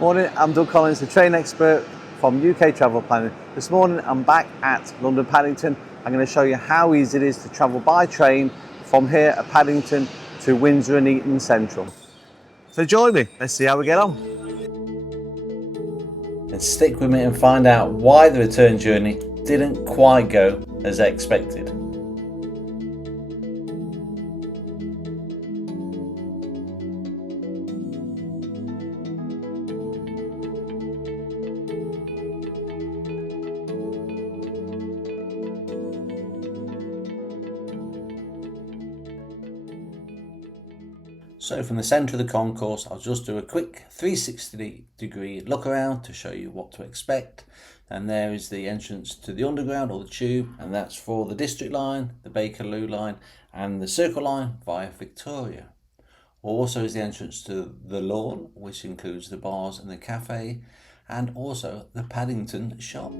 Morning, I'm Doug Collins, the train expert from UK Travel Planning. This morning I'm back at London Paddington. I'm going to show you how easy it is to travel by train from here at Paddington to Windsor and Eton Central. So join me, let's see how we get on. And stick with me and find out why the return journey didn't quite go as expected. So from the centre of the concourse, I'll just do a quick 360-degree look around to show you what to expect. And there is the entrance to the Underground or the Tube, and that's for the District line, the Bakerloo line and the Circle line via Victoria. Also is the entrance to the Lawn, which includes the bars and the cafe, and also the Paddington shop.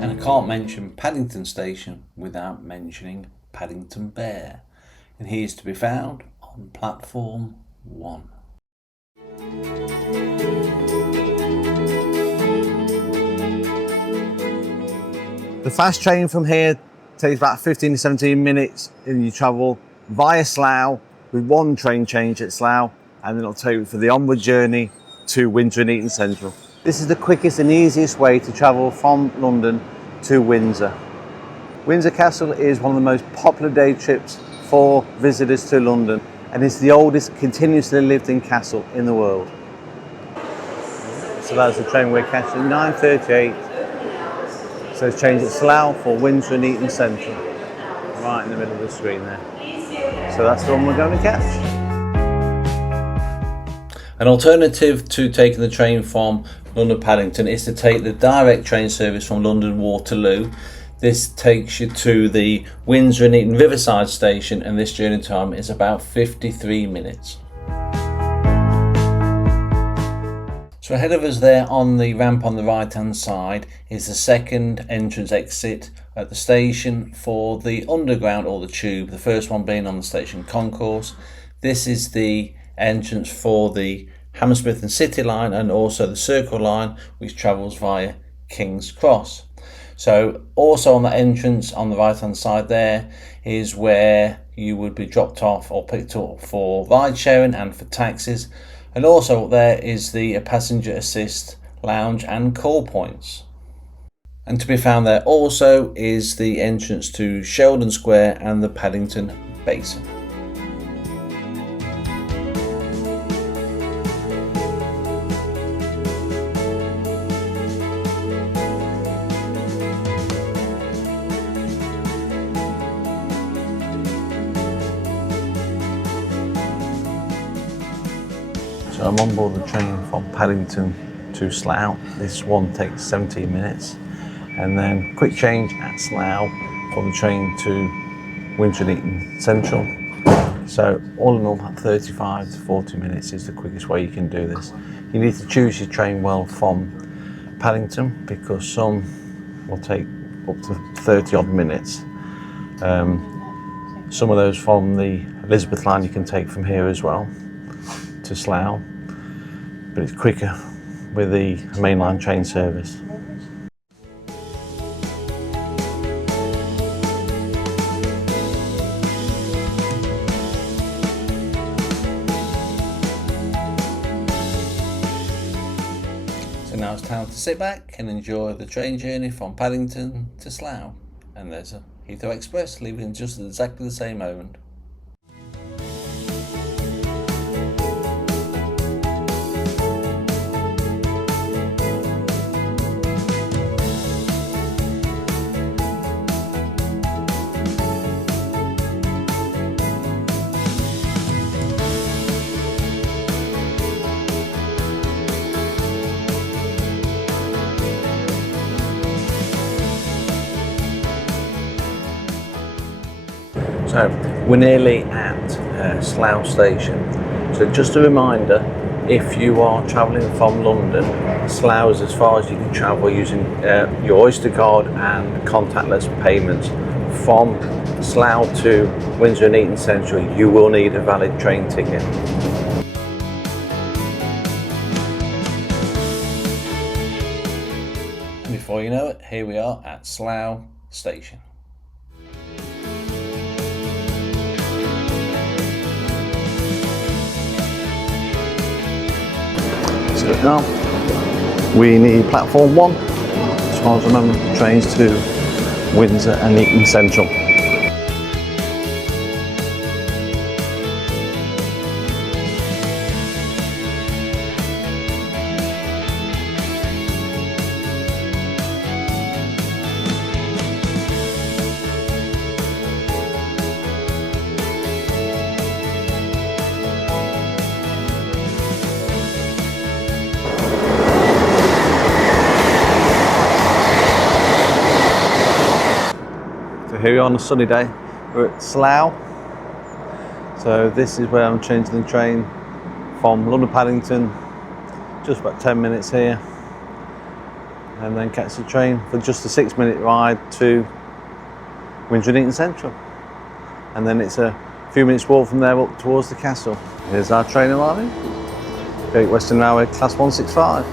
And I can't mention Paddington Station without mentioning Paddington Bear, and he is to be found on platform 1. The fast train from here takes about 15 to 17 minutes, and you travel via Slough with one train change at Slough, and then it'll take you for the onward journey to Windsor and Eton Central. This is the quickest and easiest way to travel from London to Windsor. Windsor Castle is one of the most popular day trips for visitors to London, and it's the oldest continuously lived in castle in the world. So that's the train we're catching, 9:38. So it's changed at Slough for Windsor and Eton Central, right in the middle of the screen there. So that's the one we're going to catch. An alternative to taking the train from London Paddington is to take the direct train service from London Waterloo. This takes you to the Windsor and Eton Riverside station, and this journey time is about 53 minutes. So ahead of us there on the ramp on the right hand side is the second entrance exit at the station for the Underground or the Tube, the first one being on the station concourse. This is the entrance for the Hammersmith and City line and also the Circle line, which travels via King's Cross. So also on the entrance on the right hand side there is where you would be dropped off or picked up for ride sharing and for taxis. And also there is the passenger assist lounge and call points. And to be found there also is the entrance to Sheldon Square and the Paddington Basin. So I'm on board the train from Paddington to Slough. This one takes 17 minutes. And then quick change at Slough for the train to Windsor and Eton Central. So all in all, about 35 to 40 minutes is the quickest way you can do this. You need to choose your train well from Paddington because some will take up to 30 odd minutes. Some of those from the Elizabeth line you can take from here as well to Slough, but it's quicker with the mainline train service. So now it's time to sit back and enjoy the train journey from Paddington to Slough. And there's a Heathrow Express leaving just at exactly the same moment. So we're nearly at Slough station. So just a reminder, if you are travelling from London, Slough is as far as you can travel using your Oyster card and contactless payments. From Slough to Windsor and Eton Central, you will need a valid train ticket. And before you know it, here we are at Slough Station. So now we need platform 1, as far as I remember, trains to Windsor and Eton Central. So here we are on a sunny day, we're at Slough. So this is where I'm changing the train from London Paddington, just about 10 minutes here, and then catch the train for just a 6-minute ride to Windsor and Eton Central. And then it's a few minutes walk from there up towards the castle. Here's our train arriving, Great Western Railway Class 165.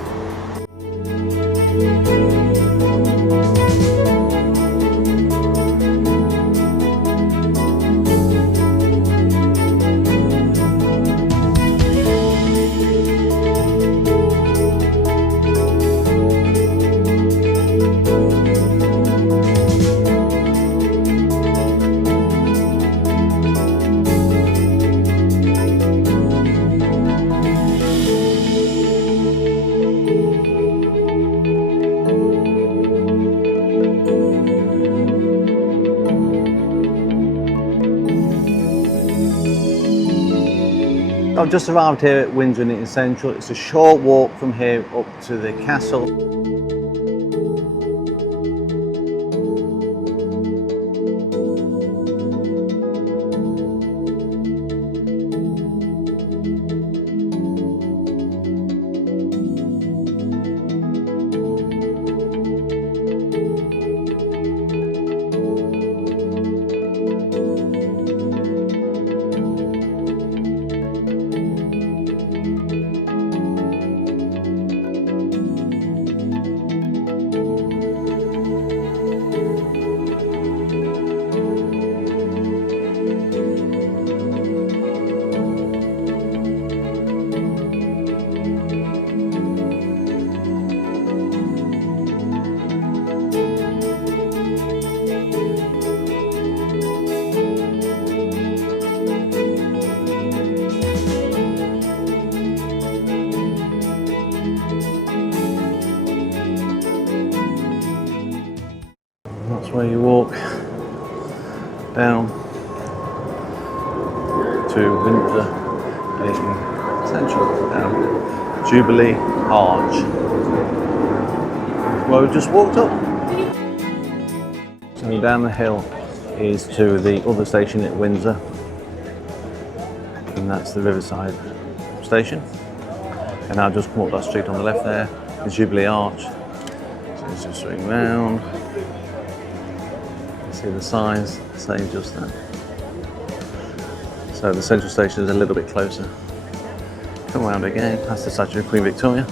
I've just arrived here at Windsor and Eton Central. It's a short walk from here up to the castle. That's where you walk down to Windsor and Eton Central, down Jubilee Arch, where we just walked up. So down the hill is to the other station at Windsor, and that's the Riverside station. And I'll just come up that street on the left there, the Jubilee Arch. So let's just swing round. See the signs saying just that. So the central station is a little bit closer. Come around again, past the statue of Queen Victoria.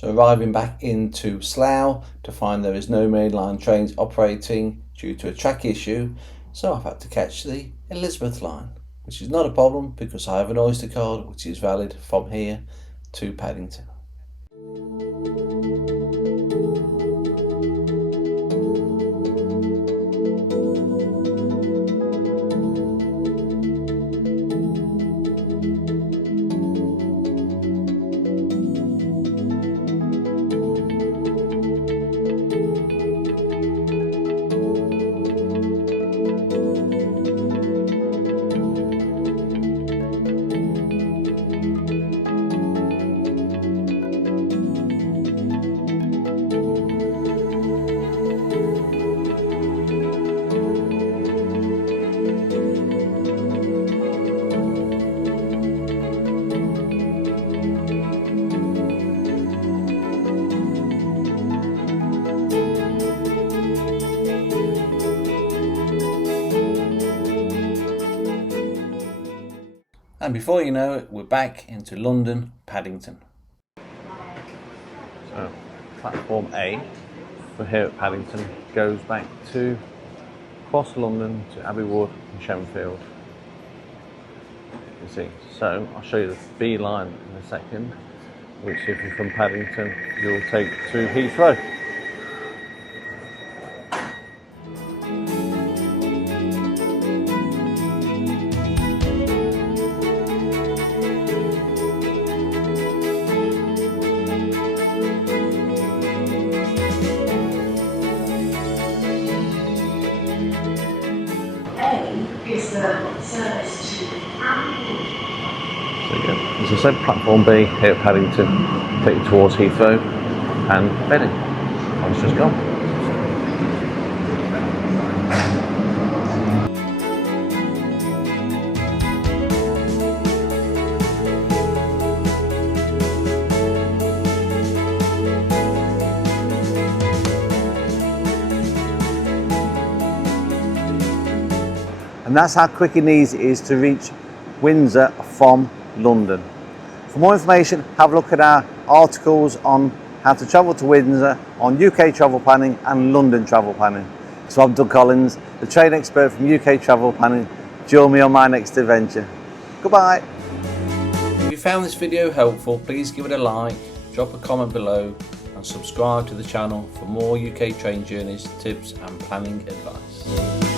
So arriving back into Slough to find there is no mainline trains operating due to a track issue, so I've had to catch the Elizabeth line, which is not a problem because I have an Oyster card which is valid from here to Paddington. And before you know it, we're back into London Paddington. So, platform A for here at Paddington goes back to across London to Abbey Wood and Shenfield. You see, so I'll show you the B line in a second, which if you're from Paddington, you'll take to Heathrow. Is the service to Onboard. So yeah, as I said, platform B here at Paddington, take you towards Heathrow and Reading. One's just gone. And that's how quick and easy it is to reach Windsor from London. For more information, have a look at our articles on how to travel to Windsor on UK travel planning and London travel planning. So I'm Doug Collins, the train expert from UK Travel Planning. Join me on my next adventure. Goodbye. If you found this video helpful, please give it a like, drop a comment below and subscribe to the channel for more UK train journeys, tips and planning advice.